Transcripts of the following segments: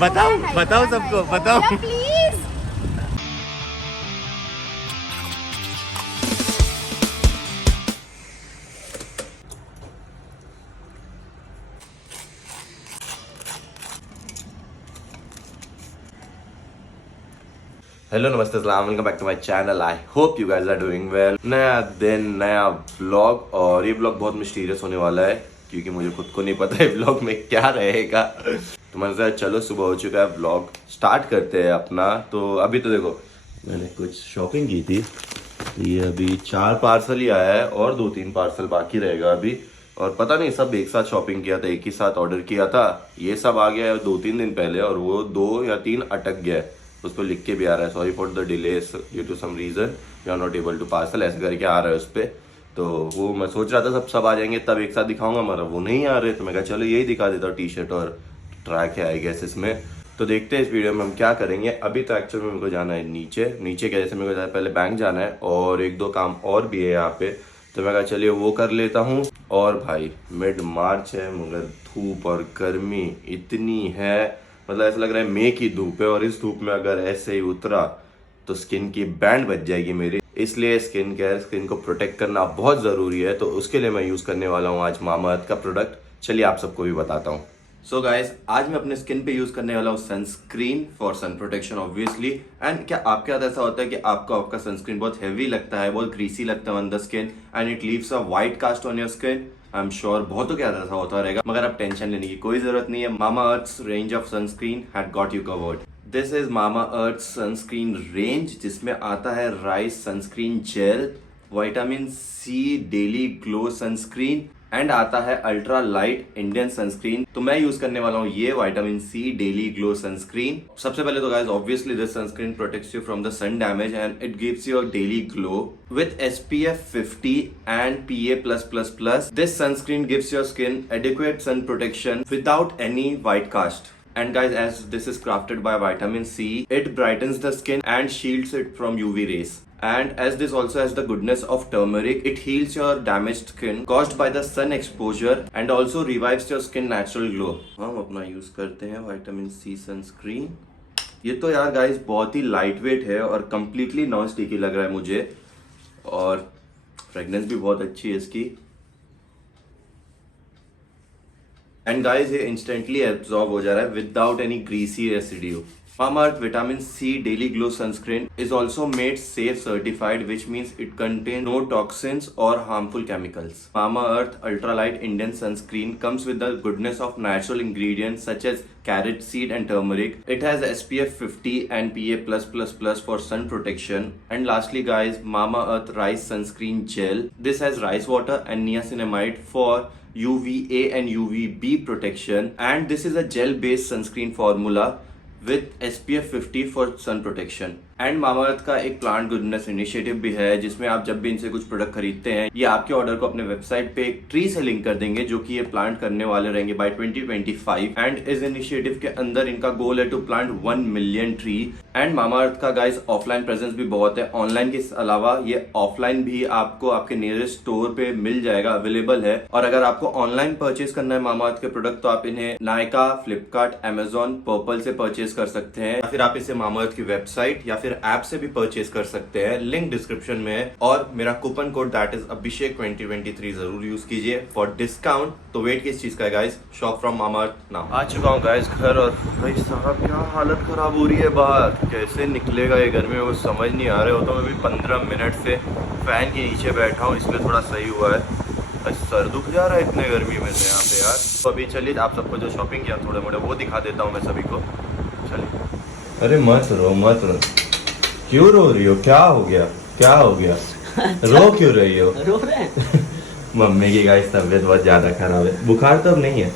बताओ बताओ सबको बताओ। प्लीज। हेलो नमस्ते सलाम, welcome back to my channel. I hope you guys are doing well. नया दिन नया व्लॉग, और ये व्लॉग बहुत मिस्टीरियस होने वाला है क्योंकि मुझे खुद को नहीं पता है व्लॉग में क्या रहेगा। तो मैंने सोचा चलो सुबह हो चुका है, व्लॉग स्टार्ट करते हैं अपना। तो अभी तो देखो मैंने कुछ शॉपिंग की थी, ये अभी 4 पार्सल ही आया है और 2-3 पार्सल बाकी रहेगा अभी। और पता नहीं सब एक साथ शॉपिंग किया था, एक ही साथ ऑर्डर किया था। ये सब आ गया है 2-3 दिन पहले और वो 2 या 3 अटक गया है। उस पर लिख के भी आ रहा है sorry for the delay due to some reason you are not able to parcel, ऐसे करके आ रहा है उस पर। तो वो मैं सोच रहा था सब आ जाएंगे तब एक साथ दिखाऊंगा, मगर वो नहीं आ रहे। तो मैं कहा चलो यही दिखा देता हूँ, टी शर्ट और ट्रैक है आई गेस इसमें। तो देखते हैं इस वीडियो में हम क्या करेंगे। अभी तो एक्चुअल में मेरे को जाना है नीचे क्या, जैसे मेरे को जाना है पहले बैंक जाना है और 1-2 काम और भी है यहाँ पे। तो मैं कहा चलिए वो कर लेता हूँ। और भाई मिड मार्च है मगर धूप और गर्मी इतनी है, मतलब ऐसा लग रहा है मई की धूप है। और इस धूप में अगर ऐसे ही उतरा तो स्किन की बैंड बच जाएगी मेरी। इसलिए स्किन को प्रोटेक्ट करना बहुत ज़रूरी है। तो उसके लिए मैं यूज़ करने वाला हूँ आज मामाअर्थ का प्रोडक्ट। चलिए आप सबको भी बताता हूँ। सो गाइस, आज मैं अपने स्किन पे यूज करने वाला हूँ sunscreen for sun protection obviously. And क्या आपके साथ ऐसा होता है कि आपको आपका सनस्क्रीन बहुत हैवी लगता है, बहुत ग्रीसी लगता है on the skin and it leaves a white cast on your skin. I am sure बहुतों के साथ ऐसा होता रहेगा, मगर अब टेंशन लेने की कोई जरूरत नहीं है। Mamaearth's range of sunscreen had got you covered. This is Mamaearth's sunscreen range, जिसमें आता है rice sunscreen gel, vitamin C daily glow sunscreen and आता है अल्ट्रा लाइट इंडियन सनस्क्रीन। तो मैं यूज करने वाला हूँ ये vitamin C daily glow sunscreen. सबसे पहले तो guys obviously this sunscreen protects you from the sun damage and it gives you a daily glow with SPF 50 and PA+++. This sunscreen gives your skin adequate sun protection without any white cast. And guys, as this is crafted by vitamin C, it brightens the skin and shields it from UV rays. And as this also has the goodness of turmeric, it heals your damaged skin caused by the sun exposure and also revives your skin natural glow. हम अपना use करते हैं vitamin C sunscreen. ये तो यार guys बहुत ही light weight है और कम्प्लीटली नॉन स्टिकी लग रहा है मुझे, और फ्रेगनेंस भी बहुत अच्छी है इसकी। एंड गाइस ये इंस्टेंटली एब्जॉर्ब हो जा रहा है without any greasy residue. Mamaearth Vitamin C Daily Glow Sunscreen is also made safe certified, which means it contains no toxins or harmful chemicals. Mamaearth Ultralight Indian Sunscreen comes with the goodness of natural ingredients such as carrot seed and turmeric. It has SPF 50 and PA+++ for sun protection. And lastly guys, Mamaearth Rice Sunscreen Gel. This has rice water and niacinamide for UVA and UVB protection. And this is a gel based sunscreen formula with SPF 50 for sun protection. And Mamaearth का एक plant goodness initiative भी है, जिसमें आप जब भी इनसे कुछ प्रोडक्ट खरीदते हैं ये आपके ऑर्डर को अपने वेबसाइट पे एक ट्री से लिंक कर देंगे, जो कि ये प्लांट करने वाले रहेंगे बाय 2025। एंड इस इनिशिएटिव के अंदर इनका गोल है to plant 1 million tree. And Mamaearth का गाइस ऑफलाइन प्रेजेंस भी बहुत है, ऑनलाइन के अलावा ये ऑफलाइन भी आपको आपके नियरेस्ट स्टोर पे मिल जाएगा, अवेलेबल है। और अगर आपको ऑनलाइन परचेज करना है मामाअर्थ के प्रोडक्ट तो आप इन्हें नायका, फ्लिपकार्ट, अमेजॉन, पर्पल से परचेज कर सकते हैं, या फिर आप इसे मामाअर्थ की वेबसाइट या फिर ऐप से भी परचेज कर सकते हैं। लिंक डिस्क्रिप्शन में है। और मेरा कूपन कोड दैट इज अभिषेक 2023 जरूर यूज कीजिए फॉर डिस्काउंट। तो वेट किस चीज का है guys, shop from Mamaearth now. आ चुका हूँ गाइस घर, और भाई साहब क्या हालत खराब हो रही है बाहर, कैसे निकलेगा ये गर्मी में कुछ समझ नहीं आ रहा है। तो मैं भी 15 मिनट से फैन के नीचे बैठा हूँ, इसलिए थोड़ा सही हुआ है। सर दुख जा रहा है इतने गर्मी में यहाँ पे यार। तो अभी चलिए आप सबको जो शॉपिंग किया थोड़े मोड़े वो दिखा देता हूँ मैं सभी को। चलिए। अरे मत रो, क्यों रो रही हो, क्या हो गया, क्या हो गया? रो क्यों रही हो? रो रहे हैं। मम्मी की गाइस तबीयत बहुत ज्यादा खराब है। बुखार तो अब नहीं है,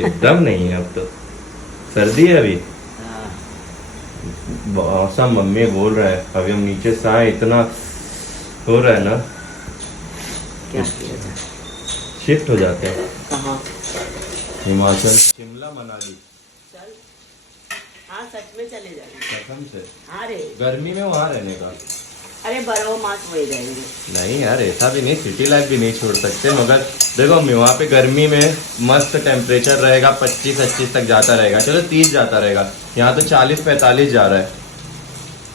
एकदम नहीं है, अब तो सर्दी है अभी मौसम। मम्मी बोल रहा है अभी हम नीचे से आए, इतना हो रहा है ना, क्या किया जाए, शिफ्ट हो जाते हैं। कहाँ? हिमाचल, शिमला, मनाली। चल, हाँ सच में चले जाएंगे। कसम से हाँ रे, गर्मी में वहाँ रहने का। अरे 12 मास वही रहेंगे। नहीं यार ऐसा भी नहीं, सिटी लाइफ भी नहीं छोड़ सकते, मगर देखो अम्मी वहाँ पे गर्मी में मस्त टेम्परेचर रहेगा, 25-25 तक जाता रहेगा, चलो 30 जाता रहेगा, यहाँ तो 40-45 जा रहा है।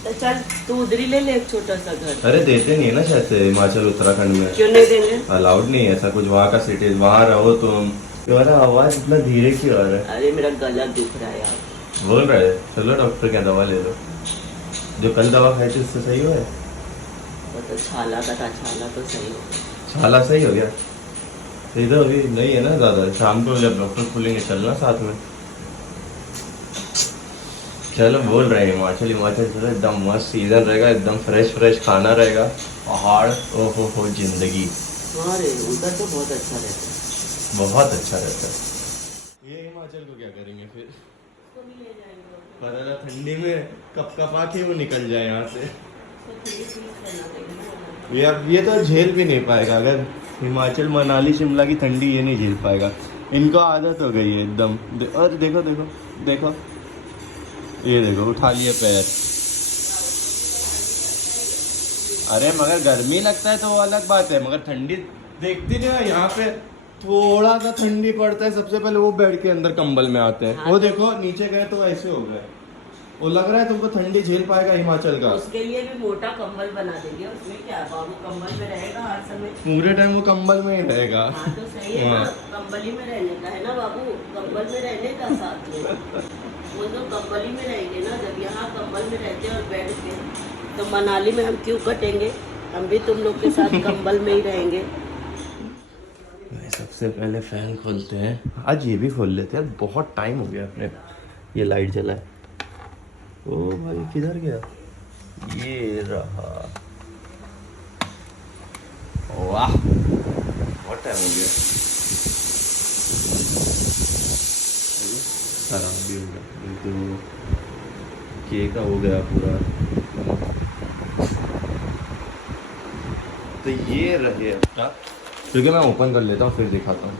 तो चल तू उधर ही ले ले एक छोटा सा घर। अरे देते नहीं है ना शायद से हिमाचल उत्तराखंड में, क्यों नहीं देंगे? अलाउड नहीं है ऐसा कुछ, वहाँ का सिटी, वहाँ रहो तुम। तुम्हारा आवाज इतना धीरे क्यों आ रहा है? अरे मेरा गला दुख रहा है यार। बोल रहे हैं चलो डॉक्टर क्या दवा ले लो, जो कल दवा खाई थी उससे सही हुआ है? वो तो छाला का था, छाला तो सही हो। छाला सही हो गया? तो इधर अभी नहीं है ना ज़्यादा, शाम को जब डॉक्टर खुलेंगे चलना साथ में। चलो बोल रहे हैं हिमाचल चलो, एकदम मस्त सीजन रहेगा, एकदम फ्रेश खाना रहेगा, पहाड़, ओहो जिंदगी। हाँ रे उधर तो बहुत अच्छा रहता है। बहुत अच्छा रहता है। ये हिमाचल को क्या करेंगे फिर? उसको भी ले जाएंगे। पता ना ठंडी में कप आके वो निकल जाए यहाँ से। उसको थोड़ी सी करना देंगे। ये तो झेल भी नहीं पाएगा, अगर हिमाचल मनाली शिमला की ठंडी ये नहीं झेल पाएगा, इनको आदत हो गई है एकदम। और देखो देखो देखो, ये देखो उठा लिए पैर। अरे मगर गर्मी लगता है तो वो अलग बात है, मगर ठंडी देखती नहीं है यहाँ पे, थोड़ा सा ठंडी पड़ता है सबसे पहले वो बेड के अंदर कंबल में आते हैं। हाँ, वो देखो नीचे गए तो ऐसे हो गए, वो लग रहा है तुमको ठंडी झेल पाएगा हिमाचल का? उसके लिए भी मोटा कंबल बना देंगे, उसमें क्या बाबू कंबल में रहेगा हर समय। पूरे टाइम वो कंबल में ही रहेगा। हाँ तो सही है ना, कंबल ही में रहने का है ना बाबू, कंबल में रहने का साथ में। वो तो कंबल ही में रहेंगे ना, जब यहाँ कंबल में रहते हैं और बेड पे, तो मनाली में हम क्यों कटेंगे? हम भी तुम लोग के साथ कंबल में ही रहेंगे। सबसे पहले फैन खोलते हैं, आज ये भी खोल लेते हैं, बहुत टाइम हो गया अपने ये लाइट जला है। ओ भाई किधर गया? ये रहा, वाह बहुत टाइम हो गया, खराब भी हो गया तो केक का हो गया पूरा। तो ये रहे अपना, क्योंकि मैं ओपन कर लेता हूँ फिर दिखाता हूँ।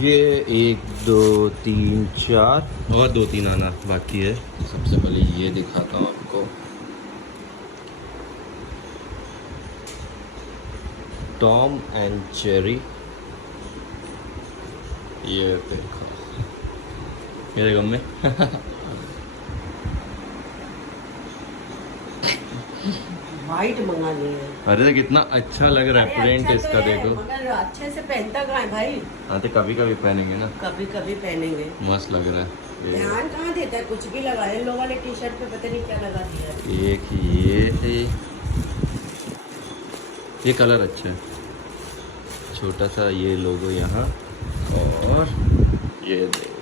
ये 1 2 3 4 और 2-3 आना बाकी है। सबसे पहले ये दिखाता हूँ आपको, टॉम एंड जेरी। ये देखो मेरे गम में वाइट मंगा लिए। अरे तो कितना अच्छा लग रहा है प्रिंट अच्छा इसका, तो है, देखो। मगर अच्छे से पहनता कहाँ है भाई? हाँ तो कभी कभी पहनेंगे ना, कभी कभी पहनेंगे। मस्त लग रहा है। ध्यान कहाँ देता है, कुछ भी लगा है, लोग वाले टी शर्ट पे पता नहीं क्या लगा दिया है। एक ये है, ये कलर अच्छा है, छोटा सा ये लोगो यहाँ, और ये देखो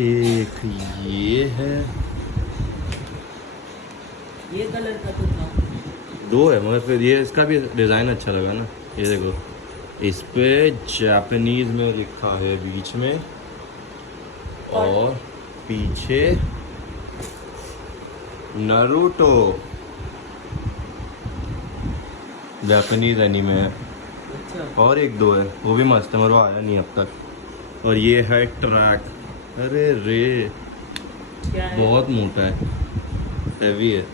एक ये है, ये कलर का तो था। 2 है, मगर फिर ये इसका भी डिज़ाइन अच्छा लगा ना। ये देखो इस पे जापानीज में लिखा है बीच में, और पीछे नारुतो, जापानीज एनीमे है। अच्छा और 1-2 है वो भी मस्त है, मगर वो आया नहीं अब तक। और ये है ट्रैक, अरे रे क्या है? बहुत मोटा है, हैवी है,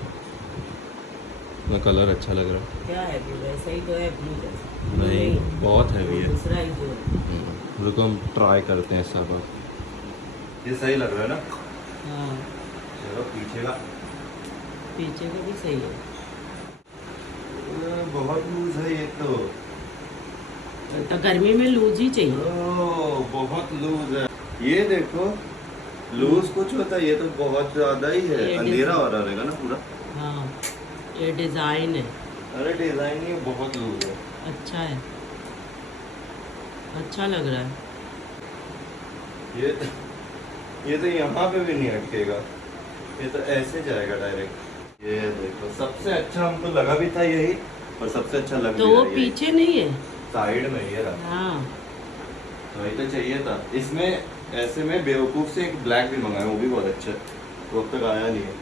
ना कलर अच्छा लग रहा है। क्या है ब्लू? वैसा ही तो है ब्लू जैसा। नहीं बहुत हैवी है। दूसरा ही जो है। रुको हम ट्राई करते हैं सब। ये सही लग रहा है ना? हाँ चलो पीछे का, पीछे का भी सही है। बहुत लूज है ये तो गर्मी में लूज ही चाहिए। बहुत लूज है। ये देखो लूज कुछ होता है, ये तो बहुत ज्यादा ही है, ये अंधेरा हो रहा रहेगा ना पूरा। हाँ ये डिजाइन है। अरे डिजाइन ये बहुत लूज है। अच्छा है, अच्छा लग रहा है। ये तो यहाँ पे भी नहीं अटकेगा, ये तो ऐसे जाएगा डायरेक्ट। ये देखो सबसे अच्छा हमको लगा भी था यही, और सबसे अच्छा लग तो भी वो रहा है यही। पीछे नहीं है? साइड में ये रहा, हाँ वही तो चाहिए था। इसमें ऐसे में बेवकूफ से एक ब्लैक भी मंगाया, वो भी बहुत अच्छा है, वो अब तक आया नहीं है।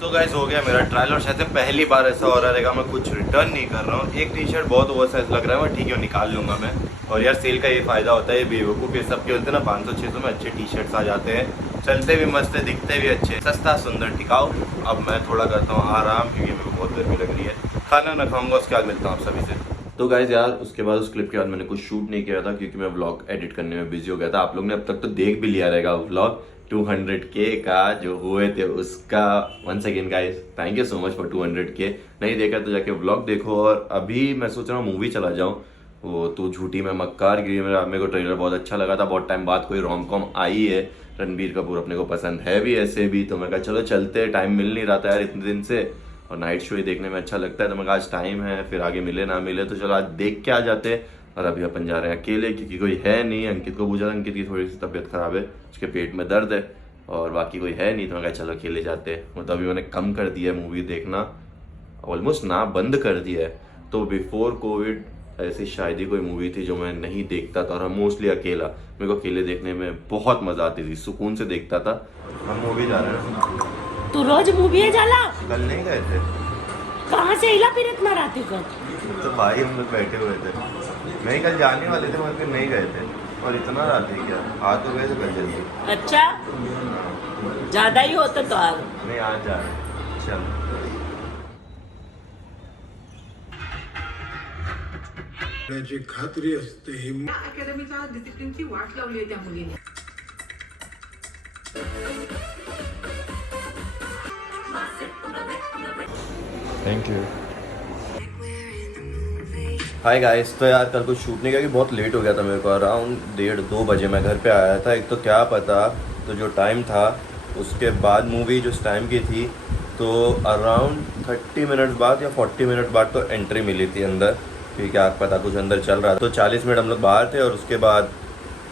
तो गाइस हो गया मेरा ट्रायल और शायद से पहली बार ऐसा हो रहा है मैं कुछ रिटर्न नहीं कर रहा हूँ। एक टी शर्ट बहुत ओवर साइज लग रहा है, मैं ठीक है निकाल लूँगा मैं। और यार सेल का ये फ़ायदा होता है, ये बेवकूफ़ ये सब के होते हैं ना, 500-600 में अच्छे टी शर्ट्स आ जाते हैं, चलते भी मस्त है, दिखते भी अच्छे, सस्ता सुंदर टिकाऊ। अब मैं थोड़ा करता हूँ आराम क्योंकि मेरे को बहुत गर्मी लग रही है, खाना ना खाऊंगा उसके बाद मिलता हूँ आप सभी से। तो गाइज यार उसके बाद उस क्लिप के बाद मैंने कुछ शूट नहीं किया था क्योंकि मैं व्लॉग एडिट करने में बिजी हो गया था। आप लोग ने अब तक तो देख भी लिया रहेगा व्लॉग 200K का जो हुए थे उसका। Once again guys thank you so much for 200K। नहीं देखा तो जाके व्लॉग देखो। और अभी मैं सोच रहा हूँ मूवी चला जाऊँ, वो तू झूठी मैं मक्कार गिरी। मेरे को ट्रेलर बहुत अच्छा लगा था, बहुत टाइम बाद कोई रोम कॉम आई है, रणबीर कपूर अपने को पसंद है भी ऐसे भी, तो मैं कहा चलो चलते, टाइम मिल नहीं रहा था यार इतने दिन से, और नाइट शो ही देखने में अच्छा लगता है, तो मैं कहा आज टाइम है, फिर आगे मिले ना मिले तो चलो आज देख के आ जाते। और अभी अपन जा रहे हैं अकेले क्योंकि कोई है नहीं। अंकित को पूछा, अंकित की थोड़ी सी तबीयत खराब है, उसके पेट में दर्द है और बाकी कोई है नहीं, तो मैं कहा चलो अकेले जाते हैं। मतलब अभी मैंने कम कर दिया है मूवी देखना, ऑलमोस्ट ना बंद कर दिया है। तो बिफोर कोविड ऐसी शायद ही कोई मूवी थी जो मैं नहीं देखता था, और मोस्टली अकेला। मेरे को अकेले देखने में बहुत मजा आती थी, सुकून से देखता था। हम मूवी जा रहे हैं। तू रोज मूवी है जाला? कल नहीं गए थे। कहाँ से हिला फिर इतना रात को? तो भाई हम लोग बैठे हुए थे, नहीं कल जाने वाले थे मगर नहीं गए थे। और इतना रात है क्या, आज तो गए थे कल जल्दी। अच्छा ज्यादा ही होता तो आज नहीं, आज जा रहे हैं। चल जे खात्री असते अकॅडमीच्या डिसिप्लिनची वाट लावली आहे त्या मुलीने. Thank you. हाय गाइस, तो यार कल कुछ शूट नहीं किया कि बहुत लेट हो गया था मेरे को। अराउंड 1:30-2 बजे मैं घर पे आया था। एक तो क्या पता, तो जो टाइम था उसके बाद मूवी जो टाइम की थी, तो अराउंड 30 मिनट बाद या 40 मिनट बाद तो एंट्री मिली थी अंदर, क्योंकि क्या पता कुछ अंदर चल रहा था। तो 40 मिनट हम लोग बाहर थे और उसके बाद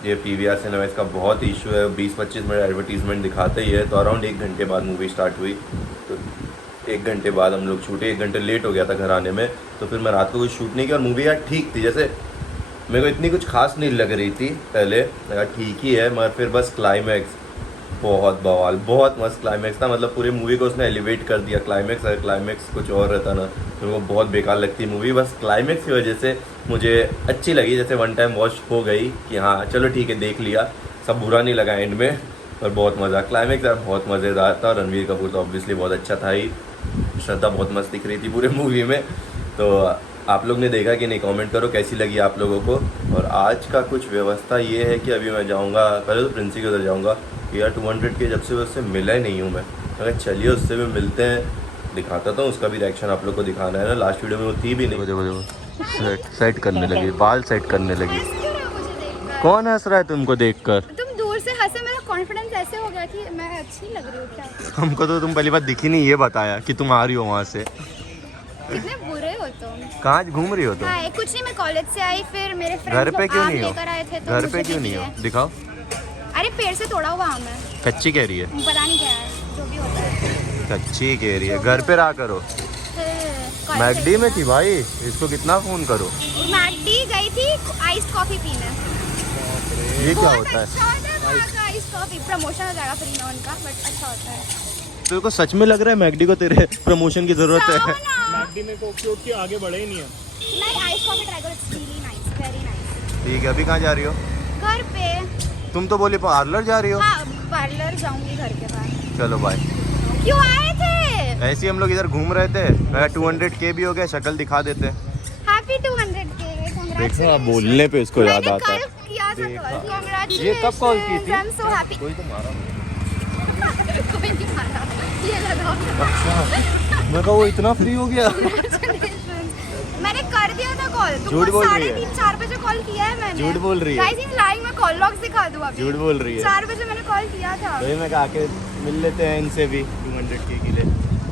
ये PVR सिनेमा इसका बहुत इशू है, 20-25 मिनट एडवर्टीजमेंट दिखाते ही है। तो अराउंड 1 घंटे बाद मूवी स्टार्ट हुई, तो 1 घंटे बाद हम लोग छूटे। 1 घंटे लेट हो गया था घर आने में, तो फिर मैं रात को कुछ शूट नहीं किया। और मूवी यार ठीक थी, जैसे मेरे को इतनी कुछ खास नहीं लग रही थी पहले, लगा ठीक ही है, मगर फिर बस क्लाइमैक्स बहुत बवाल, बहुत मस्त क्लाइमैक्स था। मतलब पूरी मूवी को उसने एलिवेट कर दिया। क्लाइमैक्स, अगर क्लाइमैक्स कुछ और रहता ना तो वो बहुत बेकार लगती मूवी। बस क्लाइमैक्स की वजह से मुझे अच्छी लगी, जैसे वन टाइम वॉच हो गई कि हाँ चलो ठीक है देख लिया, सब बुरा नहीं लगा एंड में। और बहुत मज़ा, क्लाइमैक्स यार बहुत मज़ेदार था। रणबीर कपूर तो ऑब्वियसली बहुत अच्छा था ही, श्रद्धा बहुत मस्त दिख रही थी पूरे मूवी में। तो आप लोग ने देखा कि नहीं, कमेंट करो कैसी लगी आप लोगों को। और आज का कुछ व्यवस्था ये है कि अभी मैं जाऊंगा, पहले तो प्रिंसी के उधर जाऊंगा यार। 200K जब से उससे मिला ही नहीं हूँ मैं, अगर चलिए उससे भी मिलते हैं, दिखाता था उसका भी रिएक्शन आप लोग को दिखाना है ना। लास्ट वीडियो में वो थी भी नहीं। देखो सेट करने लगी, बाल सेट करने लगी। कौन हंस रहा है तुमको देखकर? तुम दूर से हंसे, मेरा कॉन्फिडेंस ऐसे हो गया कि मैं अच्छी लग रही हूँ क्या? हमको तो तुम पहली बार दिखी नहीं, ये बताया कि तुम आ रही हो वहाँ से। कितने बुरे हो तुम। कहाँ घूम रही हो तुम? हाँ, कुछ नहीं, मैं कॉलेज से आई, फिर मेरे घर पे क्यों नहीं हो? लेकर आए थे, तो घर पे क्यों नहीं हो? दिखाओ। अरे पेड़ से तोड़ा हुआ आम है। कच्ची कह रही है? पता नहीं क्या है, जो भी होता है। कच्ची कह रही है, घर पे रहा करो। मैकडी में थी भाई, इसको कितना फोन करो। मैकडी गई थी आइस्ड कॉफी पीने। ये क्या होता है? अच्छा होता है आइस्ड कॉफी, प्रमोशन हो जाएगा फ्री में उनका, बट अच्छा होता है। तेरे को सच में लग रहा है मैकडी को तेरे प्रमोशन की जरूरत है? मैकडी में कोक के आगे बढ़े ही नहीं है। नहीं, आइस्ड कॉफी ट्राई करो, it's really nice, very nice. ठीक है, अभी कहाँ जा रही हो? घर पे। तुम तो बोली पार्लर जा रही हो। हाँ, पार्लर जाऊंगी घर के पास। चलो बाय। क्यों आए थे? ऐसे ही हम लोग इधर घूम रहे थे, मैं 200K भी हो गया, शक्ल दिखा देते। हैप्पी 200K, देखो आप बोलने पे इसको याद आता है। ये कब कॉल की थी? I am so happy. कोई तो मारा कोई नहीं मारा, ये लगाओ। मैं कहा वो इतना फ्री हो गया। मैंने कर दिया था कॉल, झूठ बोल रही है। 3:30-4 बजे कॉल किया है मैंने। झूठ बोल रही है। गाइस इन लाइव में कॉल लॉग्स दिखा दूं अभी। झूठ बोल रही है। 4 बजे मैंने कॉल किया था। तो मैं कहा के मिल लेते हैं इनसे भी 200K के लिए।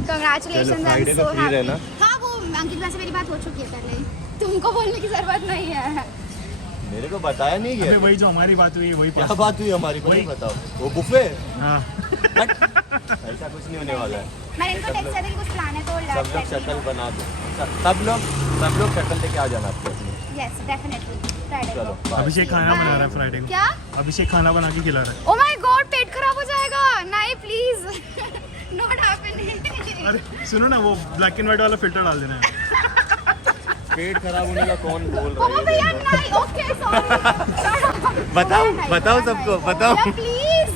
कांग्रेचुलेशंस, आई फ्राइडे एम को सो फ्री हैप्पी। रहना। हां, वो अंकित भाई से मेरी बात हो चुकी है पहले ही, तुमको बोलने की जरूरत नहीं है। मेरे को बताया नहीं गया। वही जो हमारी बात हुई वही क्या बात हुई हमारी को नहीं बताओ। वो बुफे, हाँ। ऐसा कुछ नहीं होने वाला है। मैंने इनको टेक्स्ट किया था कि कुछ प्लान है, तो सब लोग शक्ल बना दो, सब लोग शक्ल लेके आ जाना आपको अपनी। यस डेफिनेटली फ्राइडे चलो को। बाय। अभिषेक खाना बना रहा है फ्राइडे को। क्या? अभिषेक खाना बना के खिला रहा है। ओ माय गॉड, पेट खराब हो जाएगा। नहीं प्लीज। Not happening. अरे सुनो ना, वो ब्लैक एंड व्हाइट वाला फिल्टर डाल देना है। पेट खराब होने का कौन बोल रहा पापा भैया नहीं, ओके सॉरी। बताओ सबको, बताओ। प्लीज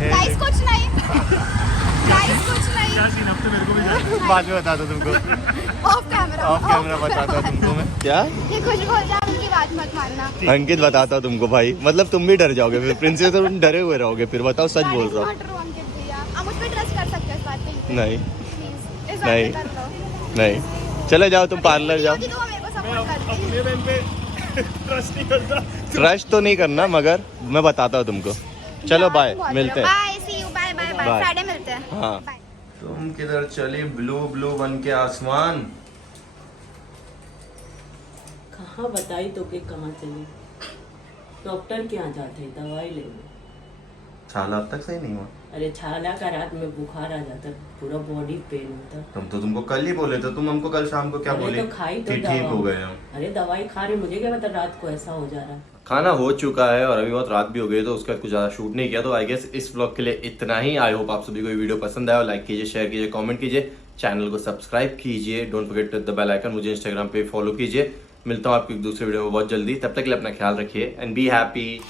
गाइस, कुछ नहीं गाइस, कुछ नहीं। क्या सीन, अब तो मेरे को भी बाद में बताता तुमको, ऑफ कैमरा बताता तुमको मैं। क्या ये कुछ बोल रहा है, उनकी बात मत मानना। अंकित बताता हूँ तुमको भाई, मतलब तुम भी डर जाओगे फिर, प्रिंसेस तुम डरे हुए रहोगे फिर। बताओ सच बोल रहा हूँ। Not true, अंकित भैया, आप मुझ पे ट्रस्ट कर सकते हो इस बात पे। नहीं प्लीज इस नहीं। बात पे कर लो। नहीं, चले जाओ तुम पार्लर जाओ। मेरे को सपोर्ट करती। अपने बहन पे ट्रस्ट नहीं करता। ट्रस्ट तो नहीं करना, मगर मैं बताता हूँ तुमको। चलो बाय, मिलते हैं। Bye, see you, bye bye bye, Bye. Friday मिलते हैं। हाँ। Bye. तुम किधर चली ब्लू ब्लू बन के आसमान? कहाँ बताई तो कि कहाँ चली? डॉक्टर के यहाँ जाते दवाई लेने। छाला अब तक सही नहीं हुआ? अरे छाला का रात में बुखार आ जाता, पूरा बॉडी पेन होता। तुमको कल ही बोले थे, तुम हमको कल शाम को क्या अरे बोले तो खाई तो कि ठीक दवा। हो गए हम। अरे दवाई खा रही, मुझे क्या पता रात को ऐसा हो जा रहा। खाना हो चुका है और अभी बहुत रात भी हो गई, तो उसके बाद कुछ ज़्यादा शूट नहीं किया। तो आई गेस इस व्लॉग के लिए इतना ही। आई होप आप सभी को ये वीडियो पसंद आया। लाइक कीजिए, शेयर कीजिए, कमेंट कीजिए, चैनल को सब्सक्राइब कीजिए। Don't forget the bell icon. मुझे इंस्टाग्राम पे फॉलो कीजिए। मिलता हूँ आपको एक दूसरे वीडियो में बहुत जल्दी। तब तक के लिए अपना ख्याल रखिए एंड बी हैप्पी।